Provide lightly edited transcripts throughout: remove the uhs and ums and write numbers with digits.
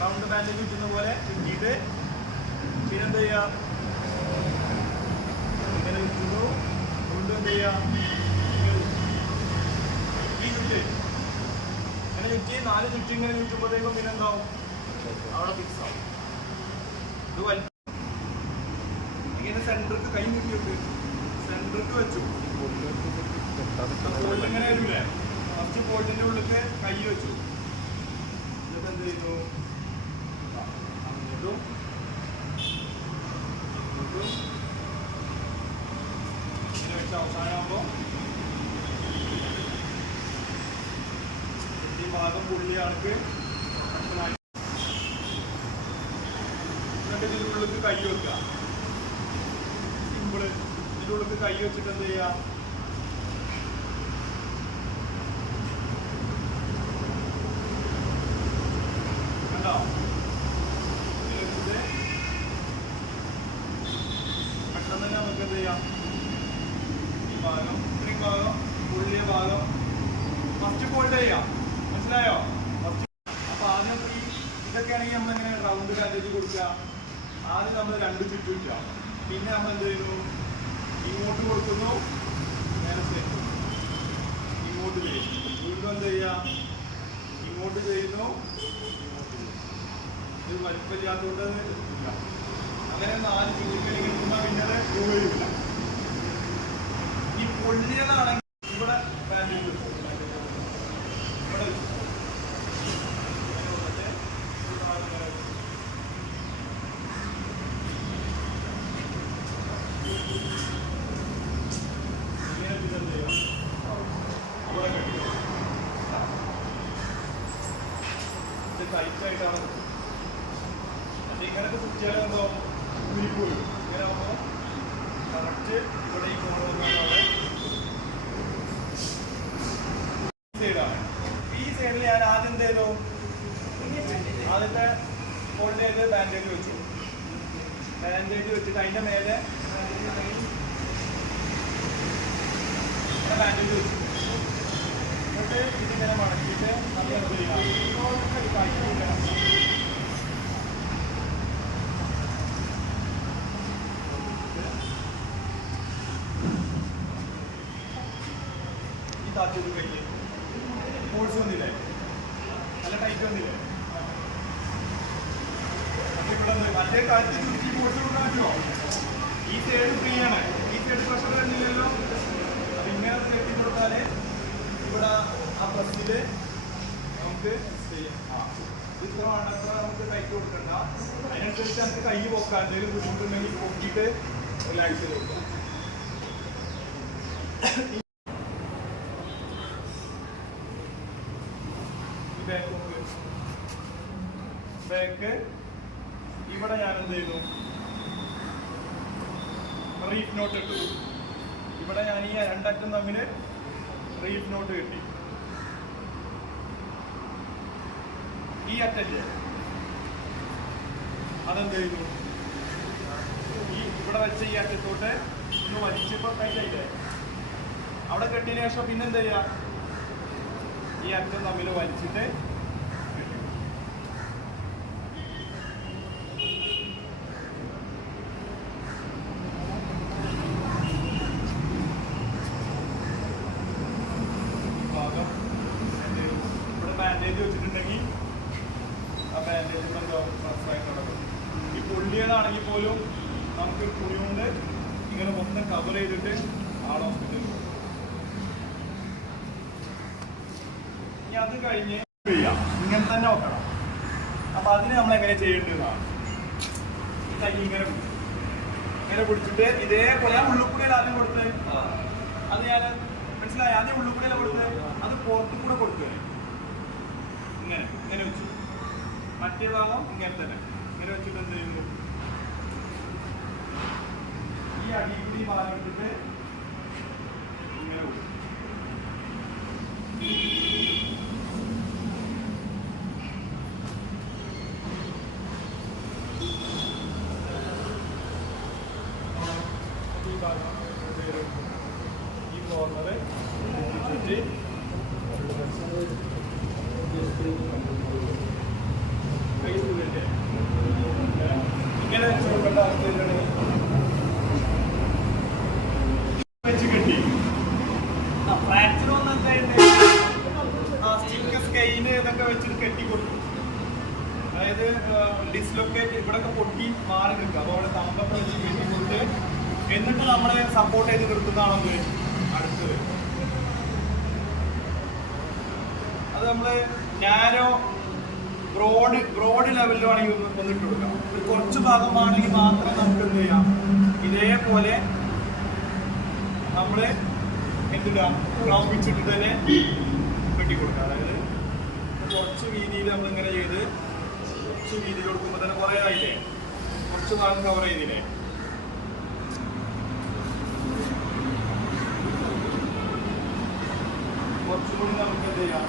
Round bandage ചുറ്റുന്ന പോലെ ചുറ്റിയിട്ട് പിന്നെന്ത് ചെയ്യുക, ഇങ്ങനെ ചുറ്റുന്നു. വീണ്ടും എന്ത് ചെയ്യുക, ഈ ചുറ്റ് ഇങ്ങനെ ചുറ്റി 4 ചുറ്റി ഇങ്ങനെ ചുറ്റുമ്പോഴത്തേക്കും പിന്നെ എന്താവും, അവിടെ ഫിക്സ് ആവും. ഇത് വലിപ്പം ഇങ്ങനെ സെൻറ്റർക്ക് കൈ മുട്ടിയിട്ട് സെൻറ്റർക്ക് വെച്ചു. ഇങ്ങനെ വരില്ലേ, ഫസ്റ്റ് പോയിന്റിന്റെ ഉള്ളിലേക്ക് കൈ വെച്ചു. എന്നിട്ട് എന്ത് ചെയ്തു, അങ്ങോട്ടും ഇങ്ങോട്ടും ഇങ്ങനെ വെച്ച് അവസാനമാകുമ്പോൾ ഈ ഭാഗം പുള്ളിയാൾക്ക് എന്നിട്ട് ഇതിൻ്റെ ഉള്ളിലേക്ക് കൈ വെക്കുക. സിമ്പിള്. ഇതിൻ്റെ ഉള്ളിലേക്ക് കൈ വെച്ചിട്ട് എന്ത് ചെയ്യുക, പെട്ടെന്ന് തന്നെ നമുക്ക് എന്ത് ചെയ്യാം, ഈ ഭാഗം ഇത്രയും ഭാഗം പുള്ളിയ ഭാഗം ഫസ്റ്റ് ഫോൾഡ് ചെയ്യാം. മനസ്സിലായോ? ഫസ്റ്റ് അപ്പോൾ ആദ്യം ഇതൊക്കെ ആണെങ്കിൽ നമ്മൾ എങ്ങനെ റൗണ്ട് ബാൻഡേജ് കൊടുക്കുക. ആദ്യം നമ്മൾ 2 ചുറ്റും ഇട്ടാം. പിന്നെ നമ്മൾ എന്ത് ചെയ്യുന്നു, ഇങ്ങോട്ട് കൊടുക്കുന്നു, നേരത്തെ ഇങ്ങോട്ട് ചെയ്യും. വീണ്ടും എന്ത് ചെയ്യുക, ഇങ്ങോട്ട് ചെയ്യുന്നു, ഇത് വലിപ്പമില്ലാത്തതുകൊണ്ട് ഇല്ല. അങ്ങനെ 4 ചുറ്റിക്കൽ കിട്ടുമ്പോൾ പിന്നെ അത് വരില്ല. ഈ പൊള്ളിയതാണെങ്കിൽ ഇവിടെ ബാൻഡേജ് വെക്കും. ഇവിടെ ഇങ്ങനെ എന്ത് ചെയ്യും, ഇവിടെ കെട്ടിയോ ഇത് ടൈറ്റായിട്ടാണ്. ഇങ്ങനത്തെ കുറ്റിയാലും എന്തോ ഉരുപ്പോയി. ഇങ്ങനെ ആകുമ്പോൾ കറക്റ്റ് ഇവിടെ ഈ കോണവിടെ സൈഡാണ്. ഈ സൈഡിൽ ഞാൻ ആദ്യം എന്ത് ചെയ്തു, ആദ്യത്തെ ഫോൾഡ് ചെയ്ത് ബാൻഡേജ് വെച്ചു. ബാൻഡേജ് വെച്ചിട്ട് അതിൻ്റെ മേലെ ബാൻഡേജ് വെച്ചു. എന്നിട്ട് ഇതിങ്ങനെ മടക്കിയിട്ട് നമ്മൾ എന്ത് ചെയ്യാം, താഴ്ച കഴിഞ്ഞ് ഫോഴ്സ് വന്നില്ലേ, നല്ല ടൈറ്റ് വന്നില്ലേ. ഇവിടെ മറ്റേ കാറ്റ് ചുറ്റി ഫോഴ്സ് കൊടുക്കാൻ പറ്റുമോ? ഈ സൈഡ് ഫ്രീ ആണ്, ഈ സൈഡ് പ്രഷർ വരുന്നില്ലല്ലോ. അത് ഇങ്ങനെ കെട്ടി കൊടുത്താൽ ഇവിടെ ആ പ്രസ്സിൽ നമുക്ക് ചെയ്യാം. ഇത്ര വേണ്ടത്ര നമുക്ക് ടൈറ്റ് കൊടുക്കണ്ട. അതിനനുസരിച്ച് നമുക്ക് കൈ പൊക്കാൻ എന്തെങ്കിലും ബുദ്ധിമുട്ടുണ്ടെങ്കിൽ പൊക്കിയിട്ട് റിലാക്സ് ചെയ്ത് കൊടുക്കാം. ബാക്ക് ഇവിടെ ഞാൻ എന്ത് ചെയ്തു, റീഫ് നോട്ട് ഇട്ടു. ഇവിടെ ഞാൻ ഈ 2 അറ്റം തമ്മിൽ റീഫ് നോട്ട് കിട്ടി. ഈ അറ്റല്ലേ അതെന്ത് ചെയ്തു, ഈ ഇവിടെ വെച്ച ഈ അറ്റത്തോട്ട് ഒന്ന് വലിച്ചപ്പോൾ കൈയില്ലേ, അവിടെ കെട്ടിയതിന് ശേഷം പിന്നെ എന്ത് ചെയ്യുക, ഈ അറ്റം തമ്മിൽ വലിച്ചിട്ട് ഭാഗം ഇവിടെ ബാൻഡേജ് വെച്ചിട്ടുണ്ടെങ്കിൽ ആ ബാൻഡേജ് ഇവിടെ എന്തോ പ്രസ്സായിട്ട് നടക്കും. ഈ പൊള്ളിയതാണെങ്കിൽ പോലും നമുക്ക് തുണി കൊണ്ട് ഇങ്ങനെ മൊത്തം കവർ ചെയ്തിട്ട് ആൾ ഹോസ്പിറ്റലിൽ പോകും. ഇനി അത് കഴിഞ്ഞ് ചെയ്യാം, ഇങ്ങനെ തന്നെ നോക്കണം. അപ്പൊ അതിന് നമ്മൾ എങ്ങനെ ചെയ്യേണ്ടതാണ്, കൈ ഇങ്ങനെ പിടിച്ചിട്ട് ഇതേപോലെ ഉള്ളിക്കൂടെ ആദ്യം കൊടുത്ത്, അത് ഞാൻ മനസ്സിലായി, ആദ്യം ഉള്ളിക്കൂടെ കൊടുത്ത് അത് പുറത്തു കൂടെ കൊടുക്കുക. ഇങ്ങനെ വെച്ചു, മറ്റേ ഭാഗം ഇങ്ങനെ തന്നെ ഇങ്ങനെ വെച്ചിട്ട് എന്ത് ചെയ്യുന്നു, ഈ അടികൂടി ഭാഗം എടുത്തിട്ട് ഇങ്ങനെ കൊടുക്കും. ഈ കോർണർ കൈ ഡിസ്ലൊക്കേറ്റ് ഇവിടെയൊക്കെ പൊട്ടി മാറി നിൽക്കുക. അപ്പോൾ അവിടെ തമ്പൊക്കെ വെച്ച് കെട്ടിക്കൊണ്ട് എന്നിട്ട് നമ്മൾ സപ്പോർട്ട് ചെയ്ത് നിർത്തുന്നതാണത് അടുത്തത്. അത് നമ്മൾ നാരോ ബ്രോഡ് ലെവലിൽ വേണമെങ്കിൽ ഒന്നിട്ട് കൊടുക്കാം. ഒരു കുറച്ച് ഭാഗമാണെങ്കിൽ മാത്രം നമുക്ക് എന്ത് ചെയ്യാം, ഇതേപോലെ നമ്മൾ എന്തിടാം ക്രൗപ്പിച്ചിട്ട് തന്നെ വെട്ടിക്കൊടുക്കുക. അതായത് കുറച്ച് വീതിയിൽ നമ്മളിങ്ങനെ ചെയ്ത് കുറച്ച് വീതി കൊടുക്കുമ്പോൾ തന്നെ കുറേ ആയില്ലേ, കുറച്ച് ഭാഗം കവർ ചെയ്തില്ലേ. കുറച്ചും കൂടി നമുക്ക് എന്ത് ചെയ്യാം,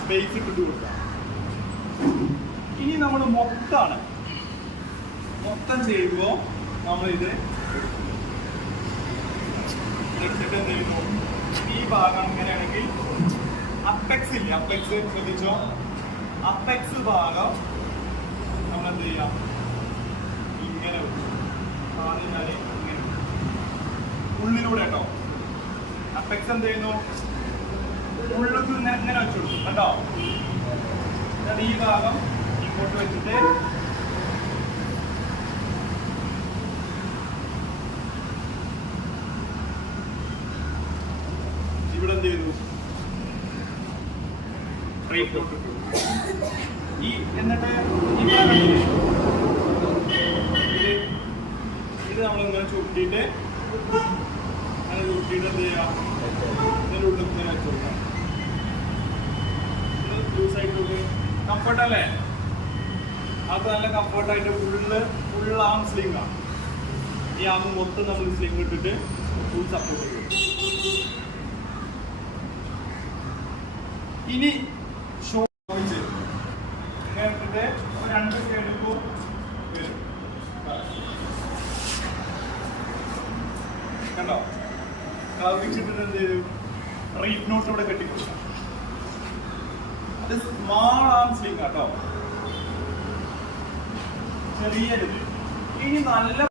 സ്പേസ് ഇട്ടിട്ട് കൊടുക്കാം. ഇനി നമ്മൾ മൊത്തം ചെയ്യുമ്പോൾ നമ്മളിത് എടുത്തിട്ട് എന്ത് ചെയ്യുന്നു, ഈ ഭാഗം ഇങ്ങനെയാണെങ്കിൽ അപ്പെക്സ് ഇല്ല, അപ്പെക്സ് ശ്രദ്ധിച്ചോ, അപ്പെക്സ് ഭാഗം നമ്മൾ എന്ത് ചെയ്യാം, ഇങ്ങനെ ഇങ്ങനെ ഉള്ളിലൂടെ കേട്ടോ. അപ്പെക്സ് എന്ത് ചെയ്യുന്നു, ഉള്ളിലേക്ക് ഇങ്ങനെ വെച്ചു കൊടുക്കും കേട്ടോ. ഈ ഭാഗം ഇങ്ങോട്ട് വെച്ചിട്ട് ഇവിടെ എന്ത് ചെയ്തു, ഈ എന്നിട്ട് ഇത് നമ്മളിങ്ങനെ ചുരുട്ടിയിട്ട് അങ്ങനെ ചുരുട്ടിയിട്ട് എന്ത് ചെയ്യാം, ഇതിൻ്റെ ഉള്ളിൽ ഇങ്ങനെ വെച്ചു കൊടുക്കാം. ലൂസായിട്ട് കംഫർട്ടല്ലേ, അത് നല്ല കംഫർട്ടായിട്ട് ഫുൾ ആം സ്ലിങ്ങാണ്. ഈ ആം മൊത്തം നമ്മൾ സ്ലിങ് ഇട്ടിട്ട് ഫുൾ സപ്പോർട്ട് ചെയ്യും. ഇനി ഷോ ഇങ്ങനെ ഇട്ടിട്ട് രണ്ട് സൈഡിലും വരും കണ്ടോ. കളറിച്ചിട്ടിട്ട് എന്ത് ചെയ്തു, റീഫ് നോട്ട് ഇവിടെ കെട്ടിക്കൊടുക്കാം. അത് സ്മാൾ ആം സ്ലിങ് കേട്ടോ, ചെറിയ. ഇനി നല്ല